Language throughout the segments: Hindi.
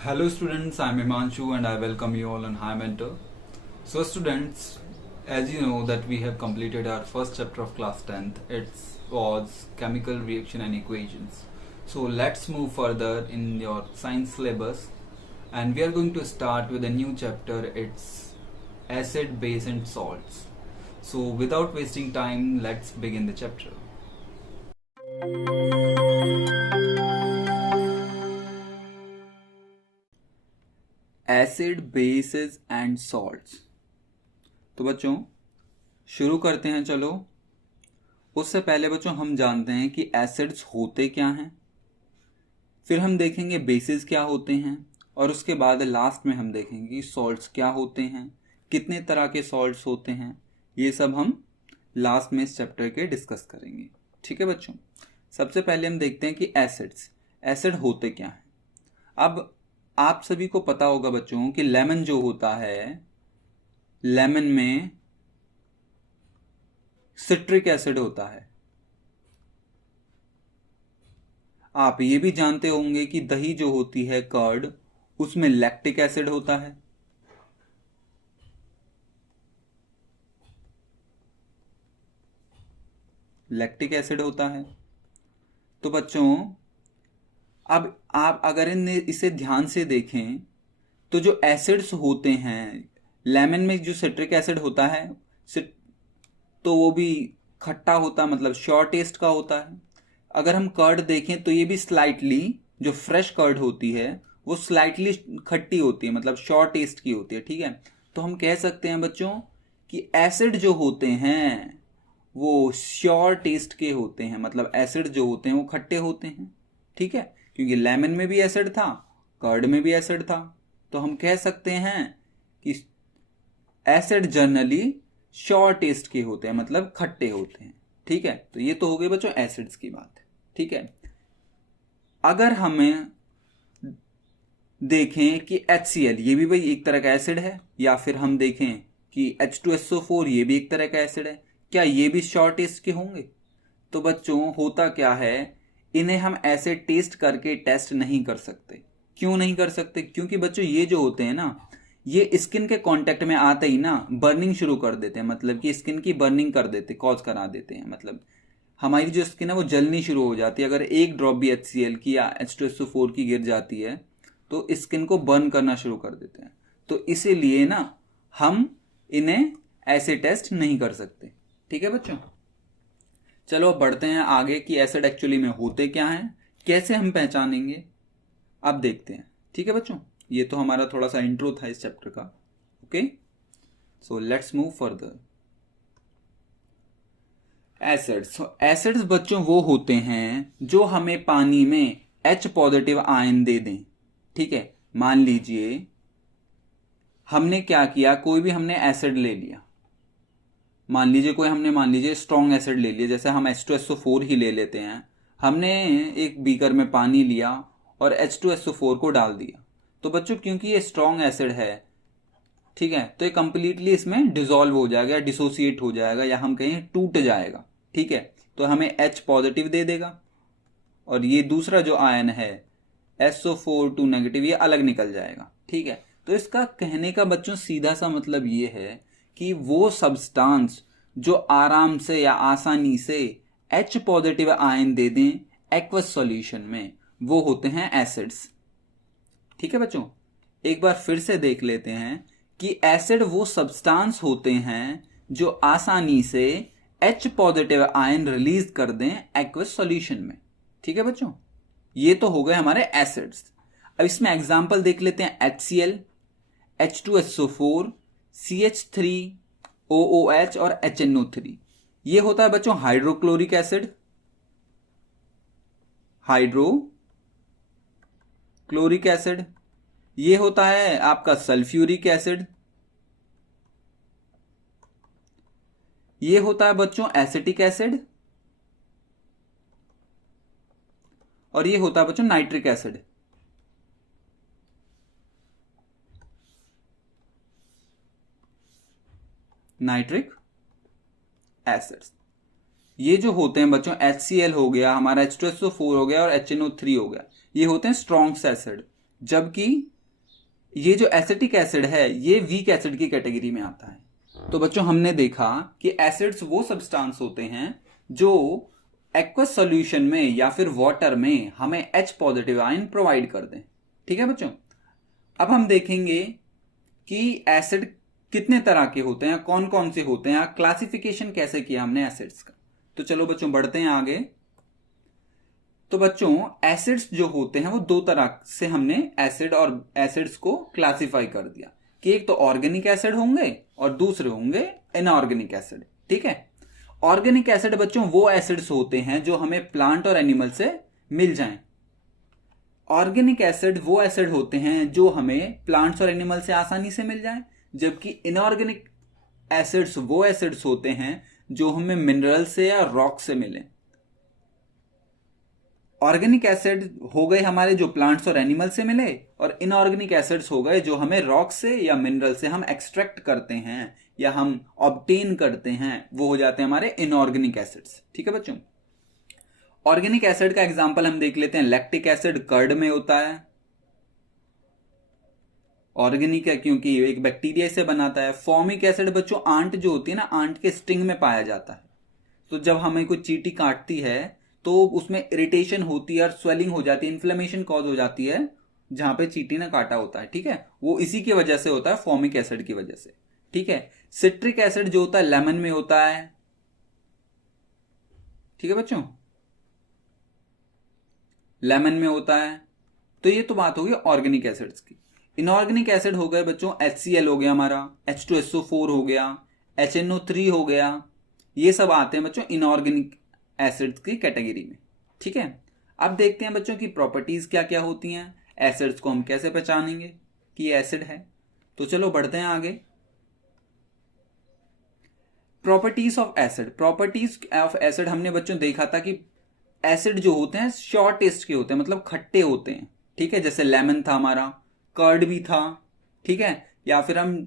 Hello students, I'm Imanshu and I welcome you all on Hi Mentor. So students, as you know that we have completed our first chapter of class 10th. It was chemical reaction and equations. So let's move further in your science syllabus and we are going to start with a new chapter. It's acid, base and salts. So without wasting time, let's begin the chapter. Acid bases and salts. तो बच्चों शुरू करते हैं। चलो उससे पहले बच्चों हम जानते हैं कि एसिड्स होते क्या हैं, फिर हम देखेंगे बेसेस क्या होते हैं और उसके बाद लास्ट में हम देखेंगे कि सॉल्ट्स क्या होते हैं, कितने तरह के सॉल्ट्स होते हैं। ये सब हम लास्ट में इस चैप्टर के डिस्कस करेंगे। ठीक है बच्चों, सबसे पहले हम देखते हैं कि एसिड होते क्या हैं। अब आप सभी को पता होगा बच्चों कि लेमन जो होता है, लेमन में सिट्रिक एसिड होता है। आप ये भी जानते होंगे कि दही जो होती है कर्ड, उसमें लैक्टिक एसिड होता है। लैक्टिक एसिड होता है। तो बच्चों अब आप अगर इसे ध्यान से देखें तो जो एसिड्स होते हैं, लेमन में जो सिट्रिक एसिड होता है तो वो भी खट्टा होता है, मतलब श्योर टेस्ट का होता है। अगर हम कर्ड देखें तो ये भी स्लाइटली, जो फ्रेश कर्ड होती है वो स्लाइटली खट्टी होती है, मतलब श्योर टेस्ट की होती है। ठीक है, तो हम कह सकते हैं बच्चों कि एसिड जो होते हैं वो श्योर टेस्ट के होते हैं, मतलब एसिड जो होते हैं वो खट्टे होते हैं। ठीक है, क्योंकि लेमन में भी एसिड था, कर्ड में भी एसिड था, तो हम कह सकते हैं कि एसिड जनरली श्योर टेस्ट के होते हैं, मतलब खट्टे होते हैं। ठीक है, तो ये तो हो गई बच्चों एसिड्स की बात। ठीक है, अगर हमें देखें कि HCl ये भी भाई एक तरह का एसिड है, या फिर हम देखें कि H2SO4 ये भी एक तरह का एसिड है, क्या ये भी श्योर टेस्ट के होंगे? तो बच्चों होता क्या है, इन्हें हम ऐसे टेस्ट करके टेस्ट नहीं कर सकते। क्यों नहीं कर सकते? क्योंकि बच्चों ये जो होते हैं ना, ये स्किन के कांटेक्ट में आते ही ना बर्निंग शुरू कर देते हैं, मतलब कि स्किन की बर्निंग कर देते, कॉज करा देते हैं, मतलब हमारी जो स्किन है वो जलनी शुरू हो जाती है। अगर एक ड्रॉप भी HCl की या H2SO4 की गिर जाती है तो स्किन को बर्न करना शुरू कर देते हैं। तो इसीलिए ना हम इन्हें ऐसे टेस्ट नहीं कर सकते। ठीक है बच्चों, चलो अब बढ़ते हैं आगे कि एसिड एक्चुअली में होते क्या हैं, कैसे हम पहचानेंगे, अब देखते हैं। ठीक है बच्चों, ये तो हमारा थोड़ा सा इंट्रो था इस चैप्टर का। Okay, so let's move further. Acids बच्चों वो होते हैं जो हमें पानी में H पॉजिटिव आयन दे दें। ठीक है, मान लीजिए हमने क्या किया, कोई भी हमने एसिड ले लिया, मान लीजिए स्ट्रॉन्ग एसिड ले लिया, जैसे हम H2SO4 ही ले लेते हैं। हमने एक बीकर में पानी लिया और H2SO4 को डाल दिया। तो बच्चों क्योंकि ये स्ट्रॉन्ग एसिड है, ठीक है, तो ये कंप्लीटली इसमें डिसॉल्व हो जाएगा, डिसोसिएट हो जाएगा, या हम कहें टूट जाएगा। ठीक है, तो हमें H पॉजिटिव दे देगा और ये दूसरा जो आयन है SO4 नेगेटिव, ये अलग निकल जाएगा। ठीक है, तो इसका कहने का बच्चों सीधा सा मतलब ये है कि वो सब्सटेंस जो आराम से या आसानी से H पॉजिटिव आयन दे दें एक्वस सॉल्यूशन में, वो होते हैं एसिड्स। ठीक है बच्चों, एक बार फिर से देख लेते हैं कि एसिड वो सब्सटेंस होते हैं जो आसानी से H पॉजिटिव आयन रिलीज कर दें एक्वस सॉल्यूशन में। ठीक है बच्चों, ये तो हो गए हमारे एसिड्स। अब इसमें एग्जांपल देख लेते हैं HCl, H2SO4, CH3OOH और HNO3। ये होता है बच्चों हाइड्रोक्लोरिक एसिड, हाइड्रोक्लोरिक एसिड। ये होता है आपका सल्फ्यूरिक एसिड। ये होता है बच्चों एसिटिक एसिड, और ये होता है बच्चों नाइट्रिक एसिड। नाइट्रिक एसिड्स ये जो होते हैं बच्चों HCl हो गया, हमारा H2SO4 हो गया और HNO3 हो गया, ये होते हैं स्ट्रॉन्ग एसिड। जबकि ये जो एसिटिक एसिड है ये वीक एसिड की कैटेगरी में आता है। तो बच्चों हमने देखा कि एसिड्स वो सब्सटेंस होते हैं जो एक्वस सॉल्यूशन में या फिर वाटर में हमें H पॉजिटिव आयन प्रोवाइड कर दें। ठीक है बच्चों, अब हम देखेंगे कि एसिड कितने तरह के होते हैं, कौन कौन से होते हैं, क्लासिफिकेशन कैसे किया हमने एसिड्स का। तो चलो बच्चों बढ़ते हैं आगे। तो बच्चों एसिड्स जो होते हैं वो दो तरह से हमने एसिड और एसिड्स को क्लासिफाई कर दिया कि एक तो ऑर्गेनिक एसिड होंगे और दूसरे होंगे इनऑर्गेनिक एसिड। ठीक है, ऑर्गेनिक एसिड बच्चों वो एसिड्स होते हैं जो हमें प्लांट और एनिमल से मिल जाएं। ऑर्गेनिक एसिड वो एसिड होते हैं जो हमें प्लांट्स और एनिमल से आसानी से मिल जाएं, जबकि इनऑर्गेनिक एसिड्स वो एसिड्स होते हैं जो हमें मिनरल से या रॉक से मिले। ऑर्गेनिक एसिड हो गए हमारे जो प्लांट्स और एनिमल से मिले, और इनऑर्गेनिक एसिड्स हो गए जो हमें रॉक से या मिनरल से हम एक्सट्रैक्ट करते हैं या हम ऑब्टेन करते हैं, वो हो जाते हैं हमारे इनऑर्गेनिक एसिड्स। ठीक है बच्चों, ऑर्गेनिक एसिड का एग्जांपल हम देख लेते हैं। लैक्टिक एसिड कर्ड में होता है, ऑर्गेनिक है क्योंकि एक बैक्टीरिया से बनाता है। फॉर्मिक एसिड बच्चों आंट जो होती है ना, आंट के स्टिंग में पाया जाता है। तो जब हमें कोई चींटी काटती है तो उसमें इरिटेशन होती है और स्वेलिंग हो जाती है, इन्फ्लेमेशन कॉज हो जाती है जहां पे चींटी ने काटा होता है। ठीक है, वो इसी की वजह से होता है, फॉर्मिक एसिड की वजह से। ठीक है, सिट्रिक एसिड जो होता है लेमन में होता है। ठीक है बच्चों, लेमन में होता है। तो ये तो बात होगी ऑर्गेनिक एसिड्स की। इनऑर्गेनिक एसिड हो गए बच्चों HCl हो गया हमारा, H2SO4 हो गया, HNO3 हो गया, ये सब आते हैं बच्चों इनऑर्गेनिक एसिड्स की कैटेगरी में। ठीक है, अब देखते हैं बच्चों की प्रॉपर्टीज क्या क्या होती हैं, एसिड्स को हम कैसे पहचानेंगे कि ये एसिड है। तो चलो बढ़ते हैं आगे। Properties of acid. Properties of acid हमने बच्चों देखा था कि एसिड जो होते हैं शॉर्ट टेस्ट के होते हैं, मतलब खट्टे होते हैं। ठीक है, जैसे लेमन था हमारा, कर्ड भी था। ठीक है, या फिर हम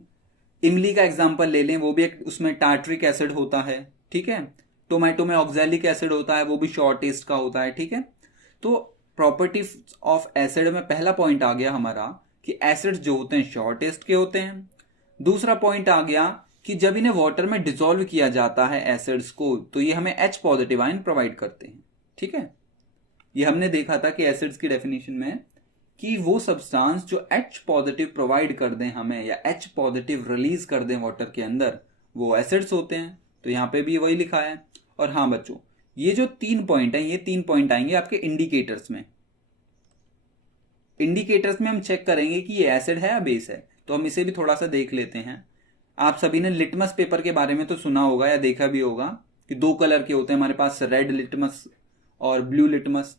इमली का एग्जांपल ले लें, वो भी एक उसमें टार्ट्रिक एसिड होता है। ठीक है, टोमेटो में ऑक्सैलिक एसिड होता है, वो भी शॉर्ट टेस्ट का होता है। ठीक है, तो प्रॉपर्टी ऑफ एसिड में पहला पॉइंट आ गया हमारा कि एसिड्स जो होते हैं शॉर्ट टेस्ट के होते हैं। दूसरा पॉइंट आ गया कि जब इन्हें वाटर में डिसॉल्व किया जाता है एसिड्स को, तो ये हमें H पॉजिटिव आयन प्रोवाइड करते हैं। ठीक है, ये हमने देखा था कि एसिड्स की डेफिनेशन में कि वो सब्सटेंस जो H पॉजिटिव प्रोवाइड कर दें हमें या H पॉजिटिव रिलीज कर दें वाटर के अंदर, वो एसिड्स होते हैं। तो यहां पे भी वही लिखा है। और हाँ बच्चों, ये जो 3 पॉइंट है, ये 3 पॉइंट आएंगे आपके इंडिकेटर्स में। इंडिकेटर्स में हम चेक करेंगे कि ये एसिड है या बेस है। तो हम इसे भी थोड़ा सा देख लेते हैं। आप सभी ने लिटमस पेपर के बारे में तो सुना होगा या देखा भी होगा कि 2 कलर के होते हैं हमारे पास, रेड लिटमस और ब्लू लिटमस।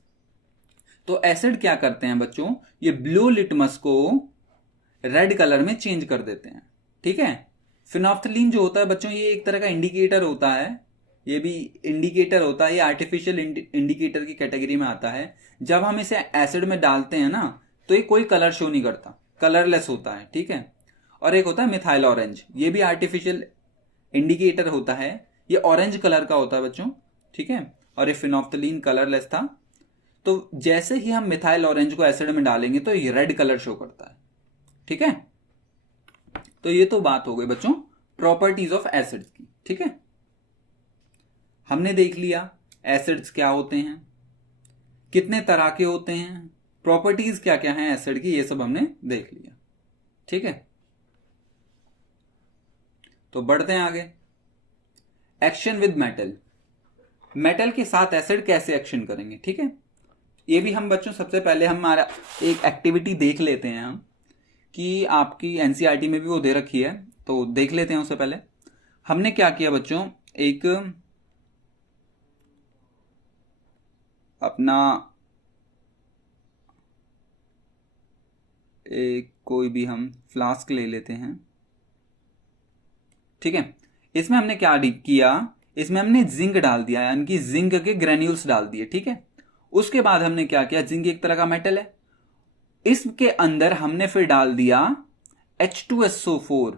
तो एसिड क्या करते हैं बच्चों, ये ब्लू लिटमस को रेड कलर में चेंज कर देते हैं। ठीक है, फिनोफ्थलीन जो होता है बच्चों, ये एक तरह का इंडिकेटर होता है। ये भी इंडिकेटर होता है, ये आर्टिफिशियल इंडिकेटर की कैटेगरी में आता है। जब हम इसे एसिड में डालते हैं ना, तो ये कोई कलर शो नहीं करता, कलरलेस होता है। ठीक है, और एक होता है मिथाइल ऑरेंज, ये भी आर्टिफिशियल इंडिकेटर होता है, ये ऑरेंज कलर का होता है बच्चों। ठीक है, और ये फिनोफ्थलीन कलरलेस था। तो जैसे ही हम मिथाइल ऑरेंज को एसिड में डालेंगे तो ये रेड कलर शो करता है। ठीक है, तो ये तो बात हो गई बच्चों प्रॉपर्टीज ऑफ एसिड्स की। ठीक है, हमने देख लिया एसिड्स क्या होते हैं, कितने तरह के होते हैं, प्रॉपर्टीज क्या क्या हैं एसिड की, ये सब हमने देख लिया। ठीक है, तो बढ़ते हैं आगे। Action with metal. मेटल के साथ एसिड कैसे एक्शन करेंगे। ठीक है, ये भी हम बच्चों सबसे पहले हमारा एक एक्टिविटी देख लेते हैं हम, कि आपकी एनसीईआरटी में भी वो दे रखी है, तो देख लेते हैं उससे पहले। हमने क्या किया बच्चों, एक अपना एक कोई भी हम फ्लास्क ले लेते हैं। ठीक है, इसमें हमने क्या किया, इसमें हमने जिंक डाल दिया, यानी कि जिंक के ग्रेन्यूल्स डाल दिए। ठीक है, उसके बाद हमने क्या किया, जिंक एक तरह का मेटल है, इसके अंदर हमने फिर डाल दिया H2SO4।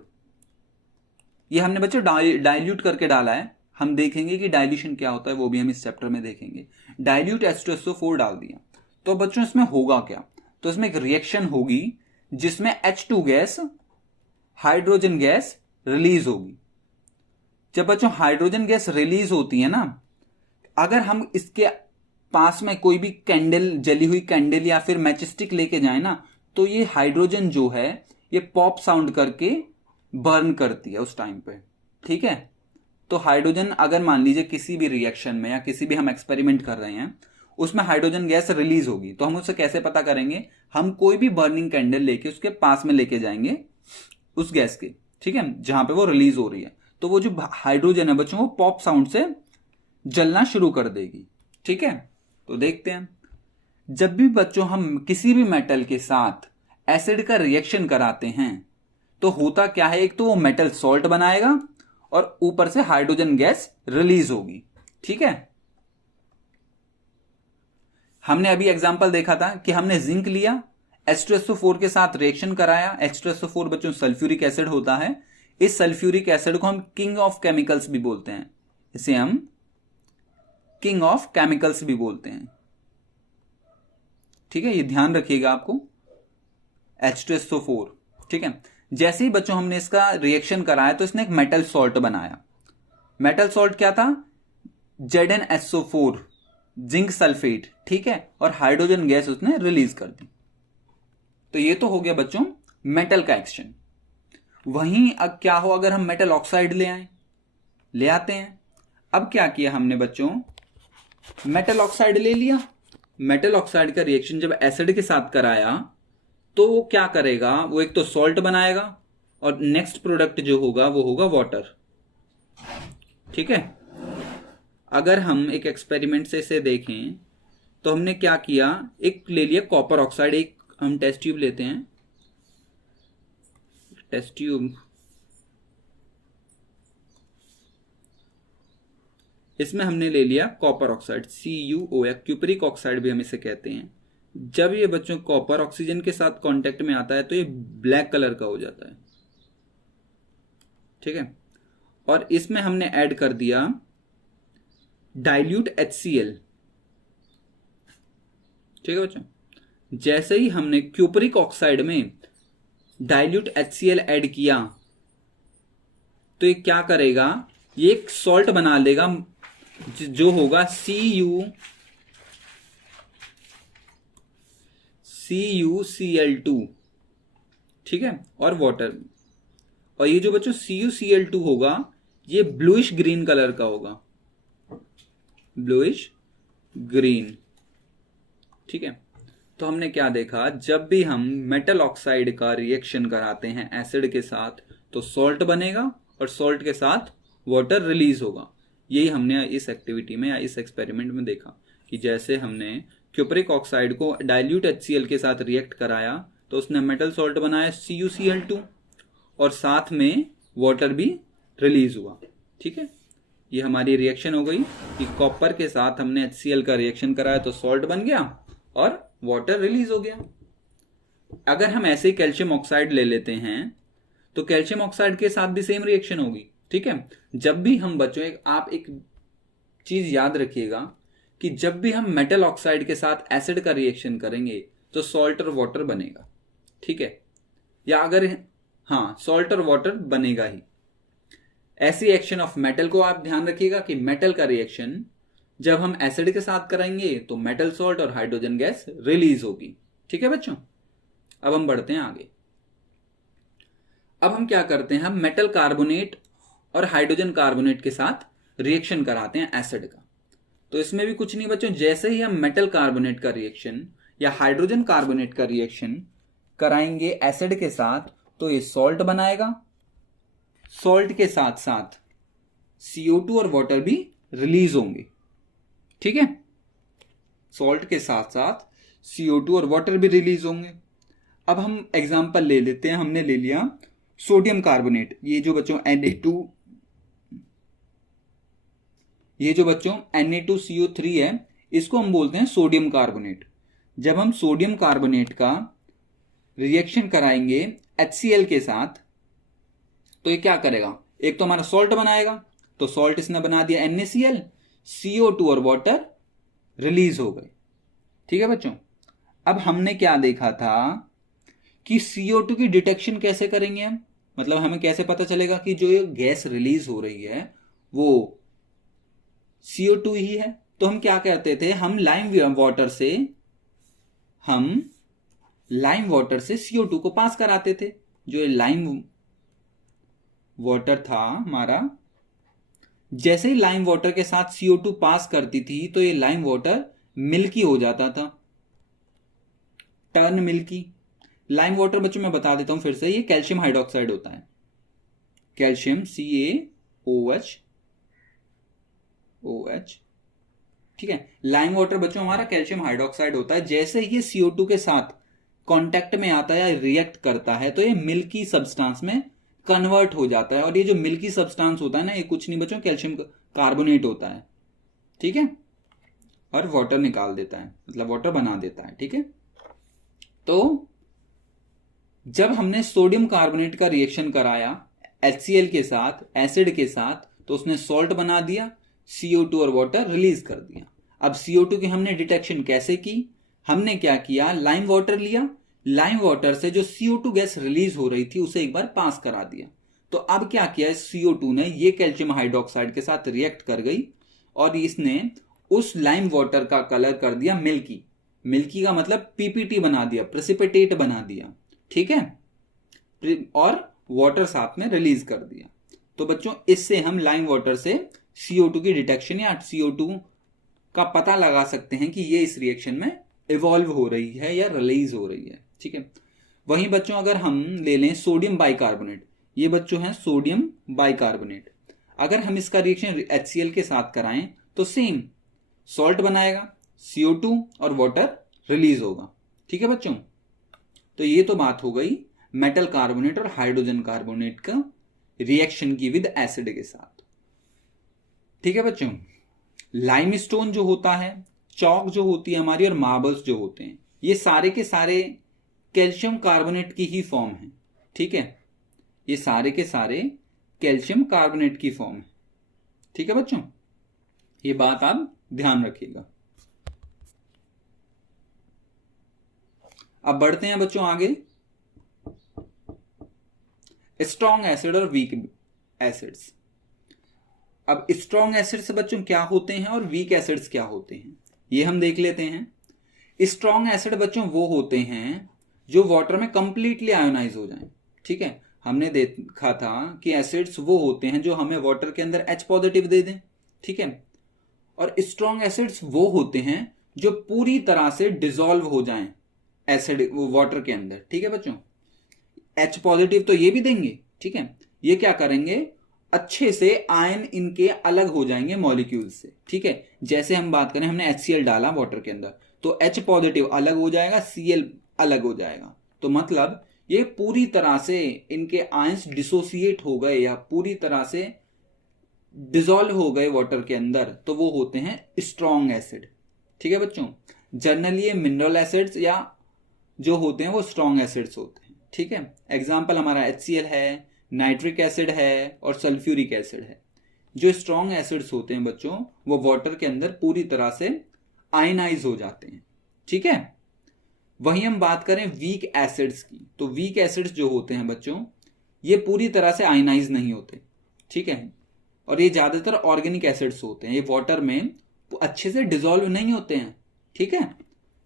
ये हमने बच्चों डाइल्यूट करके डाला है। हम देखेंगे कि डाइल्यूशन क्या होता है, वो भी हम इस चैप्टर में देखेंगे। डाइल्यूट H2SO4 डाल दिया। तो बच्चों इसमें होगा क्या, तो इसमें एक रिएक्शन होगी जिसमें H2 gas, hydrogen gas release होगी। जब बच्चों हाइड्रोजन गैस रिलीज होती है ना, अगर हम इसके पास में कोई भी कैंडल, जली हुई कैंडल या फिर मैचस्टिक लेके जाए ना, तो ये हाइड्रोजन जो है ये पॉप साउंड करके बर्न करती है उस टाइम पे। ठीक है, तो हाइड्रोजन अगर मान लीजिए किसी भी रिएक्शन में या किसी भी हम एक्सपेरिमेंट कर रहे हैं, उसमें हाइड्रोजन गैस रिलीज होगी, तो हम उसे कैसे पता करेंगे? हम कोई भी बर्निंग कैंडल लेके उसके पास में लेके जाएंगे उस गैस के, ठीक है, जहां पे वो रिलीज हो रही है, तो वो जो हाइड्रोजन है बच्चों वो पॉप साउंड से जलना शुरू कर देगी। ठीक है, तो देखते हैं, जब भी बच्चों हम किसी भी मेटल के साथ एसिड का रिएक्शन कराते हैं तो होता क्या है, एक तो वो मेटल सॉल्ट बनाएगा और ऊपर से हाइड्रोजन गैस रिलीज होगी। ठीक है, हमने अभी एग्जांपल देखा था कि हमने जिंक लिया, H2SO4 के साथ रिएक्शन कराया। H2SO4 बच्चों सल्फ्यूरिक एसिड होता है। इस सल्फ्यूरिक एसिड को हम किंग ऑफ केमिकल्स भी बोलते हैं, इसे हम किंग ऑफ केमिकल्स भी बोलते हैं। ठीक है, ये ध्यान रखिएगा आपको, H2SO4। ठीक है, जैसे ही बच्चों हमने इसका रिएक्शन कराया तो इसने एक मेटल सॉल्ट बनाया। मेटल सॉल्ट क्या था? ZnSO4, zinc sulphate. ठीक है, और हाइड्रोजन गैस उसने रिलीज कर दी। तो ये तो हो गया बच्चों मेटल का एक्शन। वहीं अब क्या हो अगर हम मेटल ऑक्साइड ले आए? ले आते हैं। अब क्या किया हमने बच्चों, मेटल ऑक्साइड ले लिया। मेटल ऑक्साइड का रिएक्शन जब एसिड के साथ कराया तो वो क्या करेगा, वो एक तो सॉल्ट बनाएगा और नेक्स्ट प्रोडक्ट जो होगा वो होगा वाटर। ठीक है, अगर हम एक एक्सपेरिमेंट से इसे देखें तो हमने क्या किया, एक ले लिया कॉपर ऑक्साइड, एक हम टेस्ट ट्यूब लेते हैं, टेस्ट ट्यूब, इसमें हमने ले लिया कॉपर ऑक्साइड, CuO या क्यूपरिक ऑक्साइड भी हम इसे कहते हैं। जब ये बच्चों कॉपर ऑक्सीजन के साथ कांटेक्ट में आता है तो ये ब्लैक कलर का हो जाता है। ठीक है, और इसमें हमने ऐड कर दिया डाइल्यूट HCl। ठीक है बच्चों, जैसे ही हमने क्यूपरिक ऑक्साइड में डाइल्यूट HCl ऐड किया तो ये क्या करेगा, ये एक सॉल्ट बना लेगा जो होगा CuCl2। ठीक है, और वाटर। और ये जो बच्चों CuCl2 होगा ये ब्लूइश ग्रीन कलर का होगा, ब्लूइश ग्रीन। ठीक है, तो हमने क्या देखा, जब भी हम मेटल ऑक्साइड का रिएक्शन कराते हैं एसिड के साथ तो सॉल्ट बनेगा और सॉल्ट के साथ वाटर रिलीज होगा। यही हमने इस एक्टिविटी में या इस एक्सपेरिमेंट में देखा कि जैसे हमने क्यूपरिक ऑक्साइड को डाइल्यूट HCl के साथ रिएक्ट कराया तो उसने मेटल सॉल्ट बनाया CuCl2 और साथ में वाटर भी रिलीज हुआ। ठीक है, ये हमारी रिएक्शन हो गई कि कॉपर के साथ हमने HCl का रिएक्शन कराया तो सॉल्ट बन गया और वाटर रिलीज हो गया। अगर हम ऐसे ही कैल्शियम ऑक्साइड ले लेते हैं तो कैल्शियम ऑक्साइड के साथ भी सेम रिएक्शन होगी। ठीक है, जब भी हम बच्चों आप एक चीज याद रखिएगा कि जब भी हम मेटल ऑक्साइड के साथ एसिड का रिएक्शन करेंगे तो सॉल्ट और वाटर बनेगा। ठीक है, या अगर हाँ, सॉल्ट और वाटर बनेगा ही। ऐसी एक्शन ऑफ मेटल को आप ध्यान रखिएगा कि मेटल का रिएक्शन जब हम एसिड के साथ कराएंगे तो मेटल सॉल्ट और हाइड्रोजन गैस रिलीज होगी। ठीक है बच्चों, अब हम बढ़ते हैं आगे। अब हम क्या करते हैं, हम मेटल कार्बोनेट और हाइड्रोजन कार्बोनेट के साथ रिएक्शन कराते हैं एसिड का। तो इसमें भी कुछ नहीं बच्चों, जैसे ही हम मेटल कार्बोनेट का रिएक्शन या हाइड्रोजन कार्बोनेट का रिएक्शन कराएंगे एसिड के साथ तो ये सॉल्ट बनाएगा। सॉल्ट के साथ साथ CO2 और वाटर भी रिलीज होंगे। ठीक है, सॉल्ट के साथ साथ CO2 और वाटर भी रिलीज होंगे। अब हम एग्जांपल ले लेते हैं, हमने ले लिया सोडियम कार्बोनेट। ये जो बच्चों Na2CO3 है, इसको हम बोलते हैं सोडियम कार्बोनेट। जब हम सोडियम कार्बोनेट का रिएक्शन कराएंगे HCl के साथ तो ये क्या करेगा, एक तो हमारा सॉल्ट बनाएगा, तो सॉल्ट इसने बना दिया NaCl, CO2 और वाटर रिलीज हो गए। ठीक है बच्चों, अब हमने क्या देखा था कि CO2 की डिटेक्शन कैसे करेंगे हम, मतलब हमें कैसे पता चलेगा कि जो ये गैस रिलीज हो रही है वो CO2 ही है। तो हम क्या करते थे, हम लाइम वाटर से CO2 को पास कराते थे। जो ये लाइम वाटर था हमारा, जैसे ही लाइम वाटर के साथ CO2 पास करती थी तो ये लाइम वाटर मिल्की हो जाता था, टर्न मिल्की। लाइम वाटर बच्चों मैं बता देता हूं फिर से, ये कैल्शियम हाइड्रोक्साइड होता है, कैल्शियम CaOH। ठीक है, लाइम वाटर बच्चों हमारा कैल्शियम हाइड्रोक्साइड होता है। जैसे ही ये CO2 के साथ कांटेक्ट में आता है या रिएक्ट करता है तो ये मिल्की सब्सटेंस में कन्वर्ट हो जाता है। और ये जो मिल्की सब्सटेंस होता है ना, ये कुछ नहीं बच्चों, कैल्शियम कार्बोनेट होता है। ठीक है, और वाटर निकाल देता है, मतलब वाटर बना देता है। ठीक है, तो जब हमने सोडियम कार्बोनेट का रिएक्शन कराया HCl के साथ, एसिड के साथ, तो उसने सॉल्ट बना दिया, CO2 और वाटर रिलीज कर दिया। अब CO2 की हमने डिटेक्शन कैसे की, हमने क्या किया, लाइम वाटर लिया, लाइम वाटर से जो CO2 गैस रिलीज हो रही थी उसे एक बार पास करा दिया। तो अब क्या किया, CO2 ने ये कैल्शियम हाइड्रोक्साइड के साथ रिएक्ट कर गई और इसने उस लाइम वाटर का कलर कर दिया मिल्की। मिल्की का मतलब PPT बना दिया, प्रेसिपिटेट बना दिया। ठीक है, और वाटर साथ में रिलीज कर दिया। तो बच्चों इससे हम लाइम वाटर से CO2 की डिटेक्शन या CO2 का पता लगा सकते हैं कि ये इस रिएक्शन में इवॉल्व हो रही है या रिलीज हो रही है। ठीक है, वहीं बच्चों अगर हम ले लें सोडियम बाइकार्बोनेट, ये बच्चों है सोडियम बाइकार्बोनेट, अगर हम इसका रिएक्शन HCl के साथ कराएं तो सेम सॉल्ट बनाएगा, CO2 और वाटर रिलीज होगा। ठीक है बच्चों, तो ये तो बात हो गई मेटल कार्बोनेट और हाइड्रोजन कार्बोनेट का रिएक्शन की विद एसिड के साथ। ठीक है बच्चों, लाइमस्टोन जो होता है, चौक जो होती है हमारी, और मार्बल्स जो होते हैं, ये सारे के सारे कैल्शियम कार्बोनेट की ही फॉर्म है। ठीक है, ये सारे के सारे कैल्शियम कार्बोनेट की फॉर्म है। ठीक है बच्चों, ये बात आप ध्यान रखिएगा। अब बढ़ते हैं बच्चों आगे, स्ट्रॉन्ग एसिड और वीक एसिड्स। अब स्ट्रॉन्ग एसिड्स बच्चों क्या होते हैं और वीक एसिड्स क्या होते हैं, ये हम देख लेते हैं। स्ट्रॉन्ग एसिड बच्चों वो होते हैं जो वाटर में कंप्लीटली आयोनाइज हो जाएं। ठीक है, हमने देखा था कि एसिड्स वो होते हैं जो हमें वाटर के अंदर H पॉजिटिव दे दें। ठीक है, और स्ट्रॉन्ग एसिड्स वो होते हैं जो पूरी तरह से डिसॉल्व हो जाएं एसिड वो वाटर के अंदर। ठीक है बच्चों, H पॉजिटिव तो ये भी देंगे। ठीक है, ये क्या करेंगे, अच्छे से आयन इनके अलग हो जाएंगे मॉलिक्यूल से। ठीक है, जैसे हम बात करें, हमने HCl डाला वाटर के अंदर तो H पॉजिटिव अलग हो जाएगा, Cl अलग हो जाएगा। तो मतलब ये पूरी तरह से इनके आयंस डिसोसिएट हो गए या पूरी तरह से डिसॉल्व हो गए वाटर के अंदर, तो वो होते हैं स्ट्रॉन्ग एसिड। ठीक है बच्चों, जनरली ये मिनरल एसिड्स या जो होते हैं वो स्ट्रॉन्ग एसिड्स होते हैं। ठीक है, एग्जाम्पल हमारा HCl है, नाइट्रिक एसिड है और सल्फ्यूरिक एसिड है। जो स्ट्रॉन्ग एसिड्स होते हैं बच्चों वो वाटर के अंदर पूरी तरह से आयनाइज हो जाते हैं। ठीक है, वहीं हम बात करें वीक एसिड्स की, तो वीक एसिड्स जो होते हैं बच्चों ये पूरी तरह से आयनाइज नहीं होते। ठीक है, और ये ज्यादातर ऑर्गेनिक एसिड्स होते हैं, ये वाटर में अच्छे से डिसॉल्व नहीं होते हैं। ठीक है,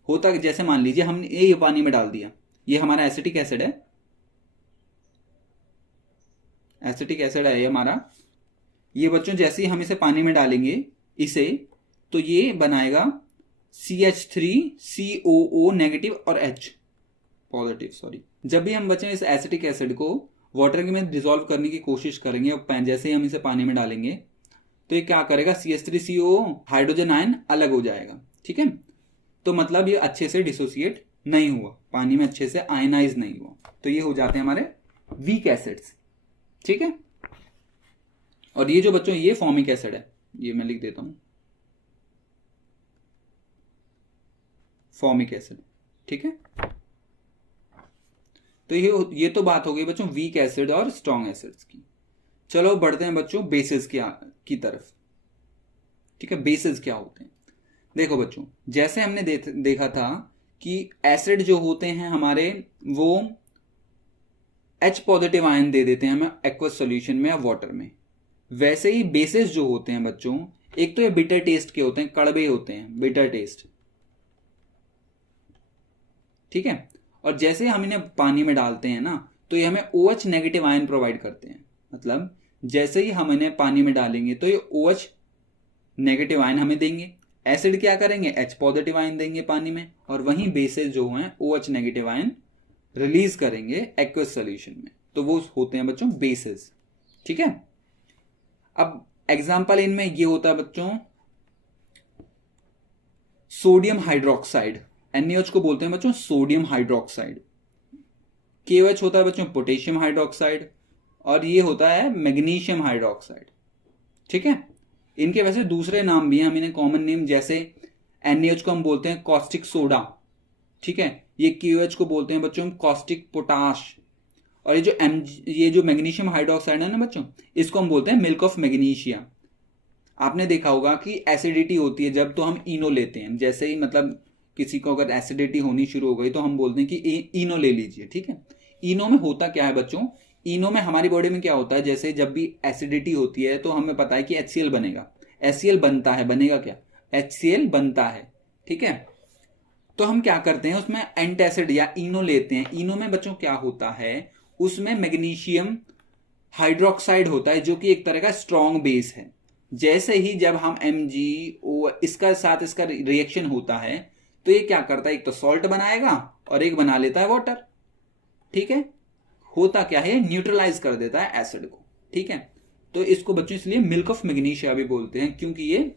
होता जैसे मान लीजिए हमने ये पानी में डाल दिया, ये हमारा एसिटिक एसिड है, एसिटिक एसिड है ये हमारा। ये बच्चों जैसे ही हम इसे पानी में डालेंगे इसे, तो ये बनाएगा CH3COO नेगेटिव और H पॉजिटिव। सॉरी, जब भी हम बच्चों इस एसिटिक एसिड को वाटर के में डिसॉल्व करने की कोशिश करेंगे और जैसे ही हम इसे पानी में डालेंगे तो ये क्या करेगा, CH3COO हाइड्रोजन आयन अलग हो जाएगा। ठीक है, तो मतलब ये अच्छे से डिसोसिएट नहीं हुआ, पानी में अच्छे से आयनाइज नहीं हुआ, तो ये हो जाते हैं हमारे वीक एसिड्स। ठीक है, और ये जो बच्चों ये फॉर्मिक एसिड है, ये मैं लिख देता हूं फॉर्मिक एसिड। ठीक है, तो ये तो बात हो गई बच्चों वीक एसिड और स्ट्रॉन्ग एसिड्स की। चलो बढ़ते हैं बच्चों बेसिस की तरफ। ठीक है, बेसिस क्या होते हैं, देखो बच्चों जैसे हमने देखा था कि एसिड जो होते हैं हमारे वो H पॉजिटिव आयन दे देते हैं हमें एक्वस सॉल्यूशन में या वाटर में। वैसे ही बेसिस जो होते हैं बच्चों, एक तो ये बिटर टेस्ट के होते हैं, कड़वे होते हैं, बिटर टेस्ट, ठीक है। और जैसे हम इन्हें पानी में डालते हैं ना, तो ये हमें OH नेगेटिव आयन प्रोवाइड करते हैं। मतलब जैसे ही हम इन्हें पानी में डालेंगे तो ये OH नेगेटिव आयन हमें देंगे, एसिड क्या करेंगे, H पॉजिटिव आयन देंगे पानी में, और वहीं बेसिस जो हैं OH नेगेटिव आयन रिलीज करेंगे एक्वस सॉल्यूशन में, तो वो होते हैं बच्चों बेसिस, ठीक है। अब एग्जाम्पल इनमें ये होता है बच्चों सोडियम हाइड्रोक्साइड, NaOH को बोलते हैं बच्चों सोडियम हाइड्रोक्साइड। KOH होता है बच्चों पोटेशियम हाइड्रोक्साइड, और ये होता है मैग्नीशियम हाइड्रोक्साइड, ठीक है। इनके वैसे दूसरे नाम भी हैं, हम इन्हें कॉमन नेम, जैसे NaOH को हम बोलते हैं कॉस्टिक सोडा, ठीक है। ये KOH को बोलते हैं बच्चों कॉस्टिक पोटाश, और ये जो मैग्नीशियम हाइड्रोक्साइड है ना बच्चों, इसको हम बोलते हैं मिल्क ऑफ मैग्नीशिया। आपने देखा होगा कि एसिडिटी होती है जब, तो हम इनो लेते हैं, जैसे ही मतलब किसी को अगर एसिडिटी होनी शुरू हो गई तो हम बोलते हैं कि इनो ले लीजिए, ठीक है। इनो में होता क्या है बच्चों, इनो में हमारी बॉडी में क्या होता है, जैसे जब भी एसिडिटी होती है तो हमें पता है कि HCl बनेगा, HCl बनता है, बनेगा क्या, HCl बनता है, ठीक है। तो हम क्या करते हैं, उसमें एंटासिड या इनो लेते हैं। इनो में बच्चों क्या होता है, उसमें मैग्नीशियम हाइड्रोक्साइड होता है जो कि एक तरह का स्ट्रॉन्ग बेस है। जैसे ही जब हम MgO इसका साथ इसका रिएक्शन होता है तो ये क्या करता है, एक तो सॉल्ट बनाएगा और एक बना लेता है वाटर, ठीक है। होता क्या है, न्यूट्रलाइज कर देता है एसिड को, ठीक है। तो इसको बच्चों इसलिए मिल्क ऑफ मैग्नीशिया भी बोलते हैं, क्योंकि ये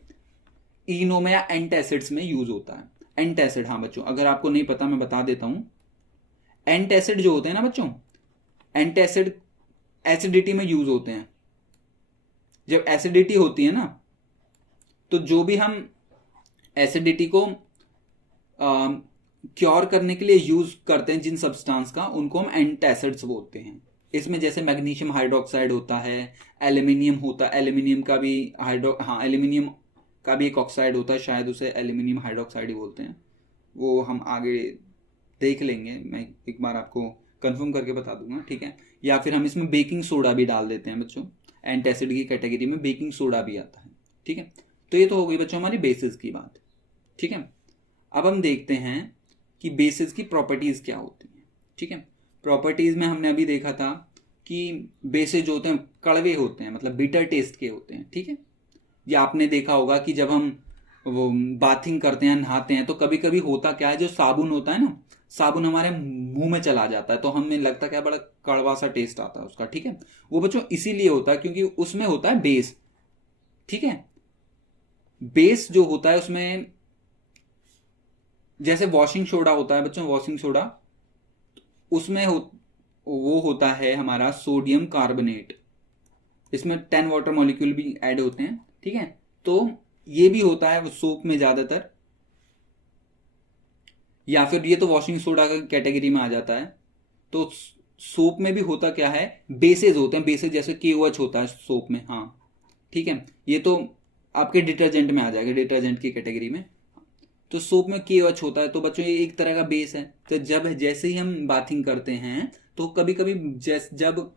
इनो में या एंटासिड्स में यूज होता है। एंटासिड, हाँ बच्चों अगर आपको नहीं पता मैं बता देता हूं, एंटासिड जो होते हैं ना बच्चों, एंटासिड एसिडिटी में यूज होते हैं। जब एसिडिटी होती है ना, तो जो भी हम एसिडिटी को क्योर करने के लिए यूज करते हैं जिन सब्सटेंस का, उनको हम एंटासिड्स बोलते हैं। इसमें जैसे मैग्नीशियम हाइड्रोक्साइड होता है, एल्यूमिनियम होता है, एल्यूमिनियम का भी एल्यूमिनियम का भी एक ऑक्साइड होता है, शायद उसे एल्यूमिनियम हाइड्रोक्साइड ही बोलते हैं, वो हम आगे देख लेंगे, मैं एक बार आपको कंफर्म करके बता दूंगा, ठीक है। या फिर हम इसमें बेकिंग सोडा भी डाल देते हैं बच्चों, एंटासिड की कैटेगरी में बेकिंग सोडा भी आता है, ठीक है। तो ये तो हो गई बच्चों हमारी बेसिस की बात, ठीक है। अब हम देखते हैं कि बेसिस की प्रॉपर्टीज क्या होती हैं, ठीक है। प्रॉपर्टीज में हमने अभी देखा था कि बेसिस जो होते हैं कड़वे होते हैं, मतलब बिटर टेस्ट के होते हैं, ठीक है। या आपने देखा होगा कि जब हम वो बाथिंग करते हैं, नहाते हैं, तो कभी कभी होता क्या है, जो साबुन होता है ना, साबुन हमारे मुंह में चला जाता है, तो हमें लगता क्या बड़ा कड़वा सा टेस्ट आता है उसका, ठीक है। वो बच्चों इसीलिए होता है क्योंकि उसमें होता है बेस, ठीक है। बेस जो होता है उसमें, जैसे वॉशिंग सोडा होता है बच्चों, वॉशिंग सोडा, उसमें वो होता है हमारा सोडियम कार्बोनेट, इसमें 10 वाटर मॉलिक्यूल भी ऐड होते हैं, ठीक है। तो ये भी होता है सोप में ज्यादातर, या फिर ये तो वॉशिंग सोडा का कैटेगरी में आ जाता है। तो सोप में भी होता क्या है, बेसेस होते हैं, बेसेस जैसे KOH होता है सोप में, हाँ ठीक है। ये तो आपके डिटर्जेंट में आ जाएगा, डिटर्जेंट की कैटेगरी में। तो सोप में KOH होता है, तो बच्चों ये एक तरह का बेस है। तो जैसे ही हम बाथिंग करते हैं तो कभी कभी जब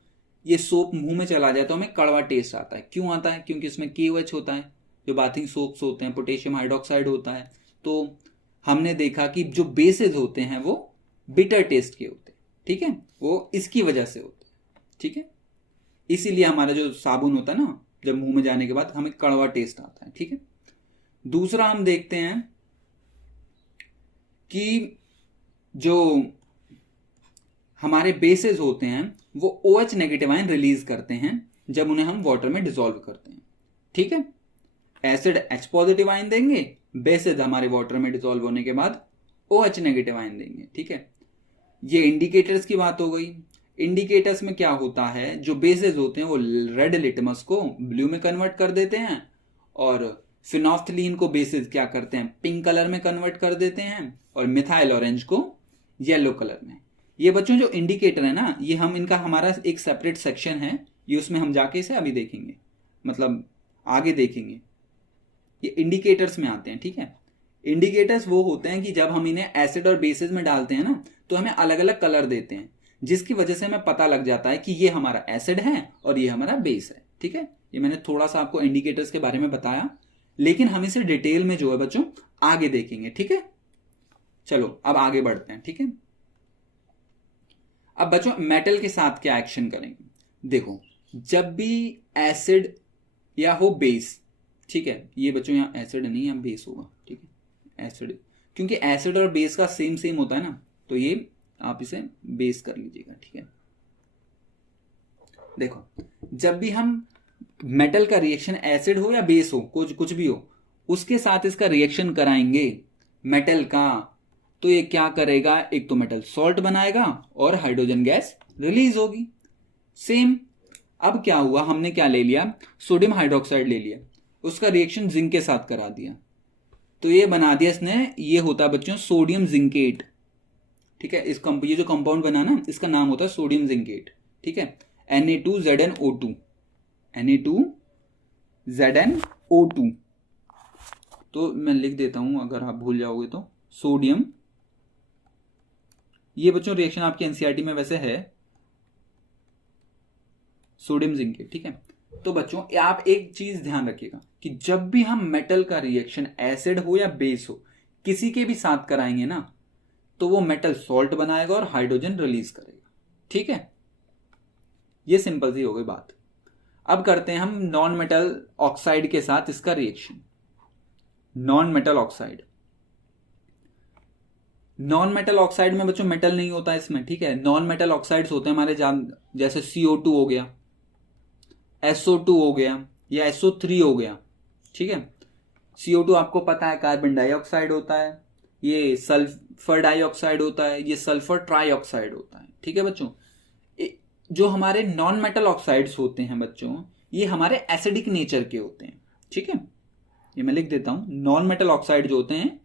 ये सोप मुंह में चला जाए तो हमें कड़वा टेस्ट आता है। क्यों आता है, क्योंकि इसमें KOH होता है, जो बाथिंग सोप्स होते हैं, पोटेशियम हाइड्रोक्साइड होता है। तो हमने देखा कि जो बेसेस होते हैं वो बिटर टेस्ट के होते हैं, ठीक है, वो इसकी वजह से होते हैं, ठीक है। इसीलिए हमारा जो साबुन होता है ना, जब मुंह में जाने के बाद हमें कड़वा टेस्ट आता है, ठीक है। दूसरा हम देखते हैं कि जो हमारे बेसेस होते हैं वो OH नेगेटिव आयन रिलीज करते हैं जब उन्हें हम वाटर में डिसॉल्व करते हैं, ठीक है। एसिड H पॉजिटिव आयन देंगे, बेसेस हमारे वाटर में डिसॉल्व होने के बाद OH नेगेटिव आयन देंगे, ठीक है। ये इंडिकेटर्स की बात हो गई। इंडिकेटर्स में क्या होता है, जो बेसेस होते हैं वो रेड लिटमस को ब्लू में कन्वर्ट कर देते हैं, और फिनोफ्थलीन को बेसेस क्या करते हैं, पिंक कलर में कन्वर्ट कर देते हैं, और मिथाइल ऑरेंज को येलो कलर में। ये बच्चों जो इंडिकेटर है ना, ये हम इनका हमारा एक सेपरेट सेक्शन है, ये उसमें हम जाके इसे अभी देखेंगे, मतलब आगे देखेंगे। ये इंडिकेटर्स में आते हैं, ठीक है। इंडिकेटर्स वो होते हैं कि जब हम इन्हें एसिड और बेसिस में डालते हैं ना, तो हमें अलग अलग कलर देते हैं, जिसकी वजह से हमें पता लग जाता है कि ये हमारा एसिड है और ये हमारा बेस है। ठीक है, ये मैंने थोड़ा सा आपको इंडिकेटर्स के बारे में बताया, लेकिन हम इसे डिटेल में जो है बच्चों आगे देखेंगे। ठीक है, चलो अब आगे बढ़ते हैं। ठीक है, अब बच्चों मेटल के साथ क्या एक्शन करेंगे। देखो, जब भी एसिड या हो बेस, ठीक है, ये बच्चों यहाँ एसिड नहीं है, बेस होगा। ठीक है, एसिड, क्योंकि एसिड और बेस का सेम सेम होता है ना, तो ये आप इसे बेस कर लीजिएगा। ठीक है, देखो, जब भी हम मेटल का रिएक्शन एसिड हो या बेस हो, कुछ भी हो, उसके साथ इसका रिएक्शन कराएंगे मेटल का, तो ये क्या करेगा, एक तो मेटल सॉल्ट बनाएगा और हाइड्रोजन गैस रिलीज होगी। सेम, अब क्या हुआ, हमने क्या ले लिया, सोडियम हाइड्रोक्साइड ले लिया, उसका रिएक्शन जिंक के साथ करा दिया, तो ये बना दिया इसने, ये होता है बच्चों सोडियम जिंकेट। ठीक है, ये जो कंपाउंड बना ना, इसका नाम होता है सोडियम जिंकेट। ठीक है, Na2ZnO2, Na2ZnO2, तो मैं लिख देता हूं अगर आप भूल जाओगे तो, सोडियम, ये बच्चों रिएक्शन आपके एनसीईआरटी में वैसे है, सोडियम जिंकेट। ठीक है, तो बच्चों आप एक चीज ध्यान रखिएगा कि जब भी हम मेटल का रिएक्शन एसिड हो या बेस हो किसी के भी साथ कराएंगे ना, तो वो मेटल सॉल्ट बनाएगा और हाइड्रोजन रिलीज करेगा। ठीक है, ये सिंपल सी हो गई बात। अब करते हैं हम नॉन मेटल ऑक्साइड के साथ इसका reaction. Non metal oxide, non metal oxide में बच्चों मेटल नहीं होता इसमें। ठीक है, नॉन मेटल ऑक्साइड्स होते हैं हमारे जैसे CO2 हो गया, SO2 हो गया या SO3 हो गया। ठीक है, CO2 आपको पता है कार्बन डाइऑक्साइड होता है, ये सल्फर डाइऑक्साइड होता है, ये सल्फर ट्राइऑक्साइड होता है। ठीक है बच्चों, जो हमारे नॉन मेटल ऑक्साइड्स होते हैं बच्चों, ये हमारे एसिडिक नेचर के होते हैं। ठीक है, ये मैं लिख देता हूं, नॉन मेटल ऑक्साइड जो होते हैं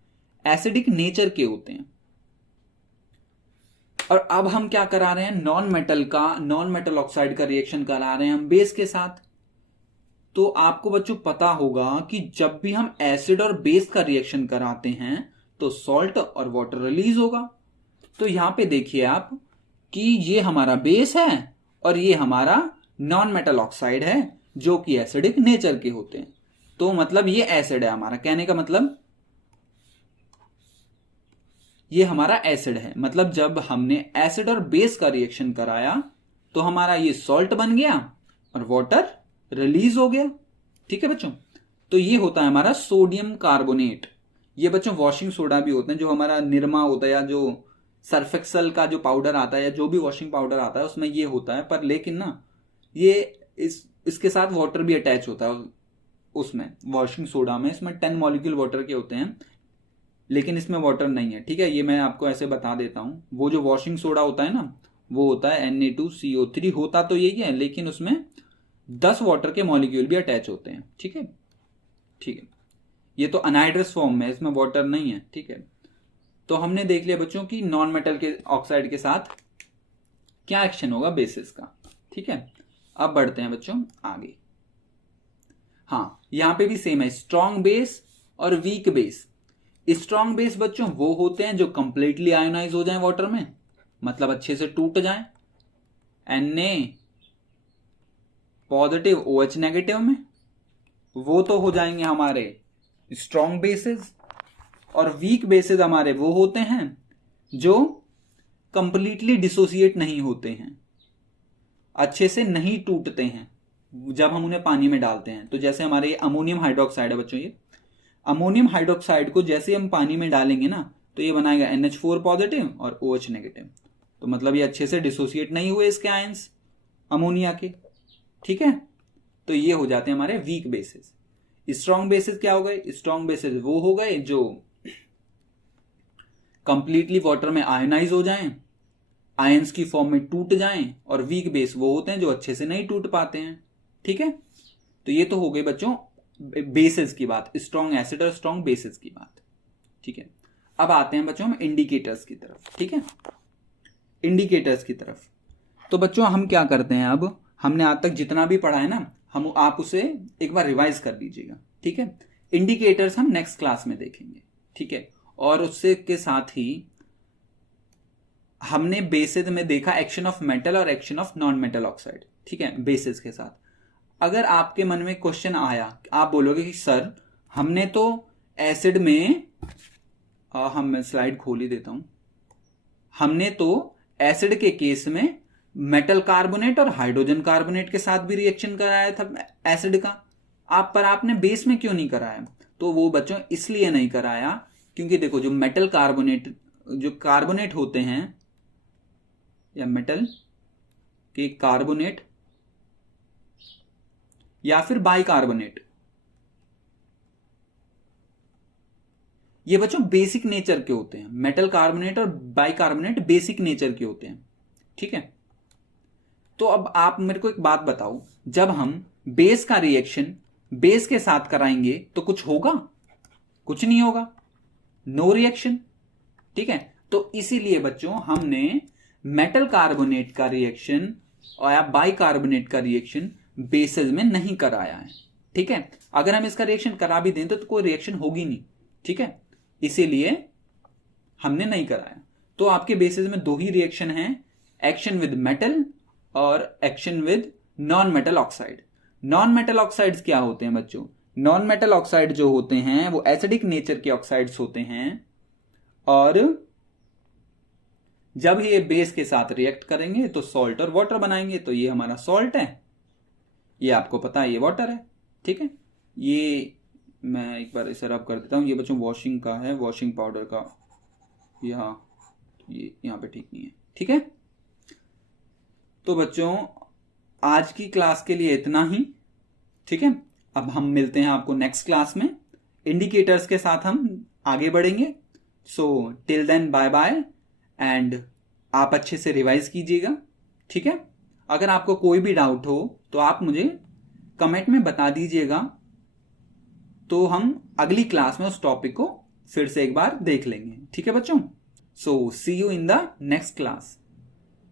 एसिडिक नेचर के होते हैं। और अब हम क्या करा रहे हैं, नॉन मेटल ऑक्साइड का रिएक्शन करा रहे हैं हम बेस के साथ। तो आपको बच्चों पता होगा कि जब भी हम एसिड और बेस का रिएक्शन कराते हैं तो सॉल्ट और वाटर रिलीज होगा। तो यहां पे देखिए आप कि ये हमारा बेस है और ये हमारा नॉन मेटल ऑक्साइड है जो कि एसिडिक नेचर के होते हैं। तो मतलब ये एसिड है हमारा, कहने का मतलब ये हमारा एसिड है। मतलब जब हमने एसिड और बेस का रिएक्शन कराया तो हमारा ये सॉल्ट बन गया और वाटर रिलीज हो गया। ठीक है बच्चों, तो ये होता है हमारा सोडियम कार्बोनेट। ये बच्चों वॉशिंग सोडा भी होते हैं, जो हमारा निरमा होता है या जो सर्फेक्सल का जो पाउडर आता है या जो भी वॉशिंग पाउडर आता है उसमें ये होता है, पर लेकिन ना ये इसके साथ वाटर भी अटैच होता है उसमें, वॉशिंग सोडा में इसमें 10 मॉलिक्यूल वाटर के होते हैं, लेकिन इसमें वाटर नहीं है। ठीक है, ये मैं आपको ऐसे बता देता हूं, वो जो वॉशिंग सोडा होता है ना, वो होता है Na2CO3, होता तो यही है लेकिन उसमें 10 वाटर के मॉलिक्यूल भी अटैच होते हैं। ठीक है, ठीक है, ये तो अनहाइड्रस फॉर्म में, इसमें वाटर नहीं है। ठीक है, तो हमने देख लिया बच्चों की नॉन मेटल के ऑक्साइड के साथ क्या एक्शन होगा बेसिस का। ठीक है, अब बढ़ते हैं बच्चों आगे। हाँ, यहां पे भी सेम है, स्ट्रॉन्ग बेस और वीक बेस। स्ट्रॉन्ग बेस बच्चों वो होते हैं जो कंप्लीटली आयोनाइज हो जाएं वाटर में, मतलब अच्छे से टूट जाएं, Na पॉजिटिव OH नेगेटिव में, वो तो हो जाएंगे हमारे स्ट्रॉन्ग बेसिस। और वीक बेसिस हमारे वो होते हैं जो कंप्लीटली डिसोसिएट नहीं होते हैं, अच्छे से नहीं टूटते हैं जब हम उन्हें पानी में डालते हैं। तो जैसे हमारे अमोनियम हाइड्रोक्साइड है बच्चों, ये अमोनियम हाइड्रोक्साइड को जैसे हम पानी में डालेंगे ना तो ये बनाएगा NH4 पॉजिटिव और OH नेगेटिव, तो मतलब ये अच्छे से डिसोसिएट नहीं हुए इसके आयंस अमोनिया के। ठीक है, तो ये हो जाते हैं हमारे वीक बेसिस। स्ट्रॉन्ग बेसिस क्या हो गए, स्ट्रॉन्ग बेसिस वो हो गए जो कंप्लीटली वाटर में आयोनाइज हो जाएं, आयंस की फॉर्म में टूट जाएं, और वीक बेस वो होते हैं जो अच्छे से नहीं टूट पाते हैं। ठीक है, तो ये तो हो गई बच्चों बेसिस की बात, स्ट्रॉन्ग एसिड और स्ट्रॉन्ग बेसिस की बात। ठीक है, अब आते हैं बच्चों हम इंडिकेटर्स की तरफ। ठीक है, इंडिकेटर्स की तरफ तो बच्चों हम क्या करते हैं, अब हमने आज तक जितना भी पढ़ा है ना, आप उसे एक बार रिवाइज कर लीजिएगा। ठीक है, इंडिकेटर्स हम नेक्स्ट क्लास में देखेंगे। ठीक है। और उससे के साथ ही हमने बेसिस में देखा एक्शन ऑफ मेटल और action of non metal oxide, ठीक है, बेसिस के साथ। अगर आपके मन में क्वेश्चन आया, आप बोलोगे कि सर हमने तो एसिड में मैं स्लाइड खोल ही देता हूं, हमने तो एसिड के केस में मेटल कार्बोनेट और हाइड्रोजन कार्बोनेट के साथ भी रिएक्शन कराया था एसिड का, आपने बेस में क्यों नहीं कराया? तो वो बच्चों इसलिए नहीं कराया क्योंकि देखो जो मेटल कार्बोनेट, जो कार्बोनेट होते हैं या मेटल के कार्बोनेट या फिर बाइकार्बोनेट, ये बच्चों बेसिक नेचर के होते हैं। मेटल कार्बोनेट और बाइकार्बोनेट बेसिक नेचर के होते हैं, ठीक है। तो अब आप मेरे को एक बात बताओ, जब हम बेस का रिएक्शन बेस के साथ कराएंगे तो कुछ होगा? कुछ नहीं होगा, नो रिएक्शन, ठीक है। तो इसीलिए बच्चों हमने मेटल कार्बोनेट का रिएक्शन और या बाइकार्बोनेट का रिएक्शन बेसेस में नहीं कराया है, ठीक है। अगर हम इसका रिएक्शन करा भी दें तो कोई रिएक्शन होगी नहीं, ठीक है, इसीलिए हमने नहीं कराया। तो आपके बेसिस में दो ही रिएक्शन हैं, एक्शन विद मेटल और action with non metal oxide. Non metal oxides क्या होते हैं बच्चों? नॉन मेटल ऑक्साइड जो होते हैं वो एसिडिक नेचर के ऑक्साइड्स होते हैं, और जब ये बेस के साथ रिएक्ट करेंगे तो सॉल्ट और वाटर बनाएंगे। तो ये हमारा सॉल्ट है, ये आपको पता है ये वाटर है, ठीक है। ये मैं एक बार इसे रब कर देता हूं, ये बच्चों वॉशिंग का है, वॉशिंग पाउडर का, ये यहां पे ठीक नहीं है, ठीक है। तो बच्चों आज की क्लास के लिए इतना ही, ठीक है। अब हम मिलते हैं आपको नेक्स्ट क्लास में, इंडिकेटर्स के साथ हम आगे बढ़ेंगे। So till then bye bye, and आप अच्छे से रिवाइज कीजिएगा, ठीक है। अगर आपको कोई भी डाउट हो तो आप मुझे कमेंट में बता दीजिएगा, तो हम अगली क्लास में उस टॉपिक को फिर से एक बार देख लेंगे, ठीक है बच्चों। So see you in the next class.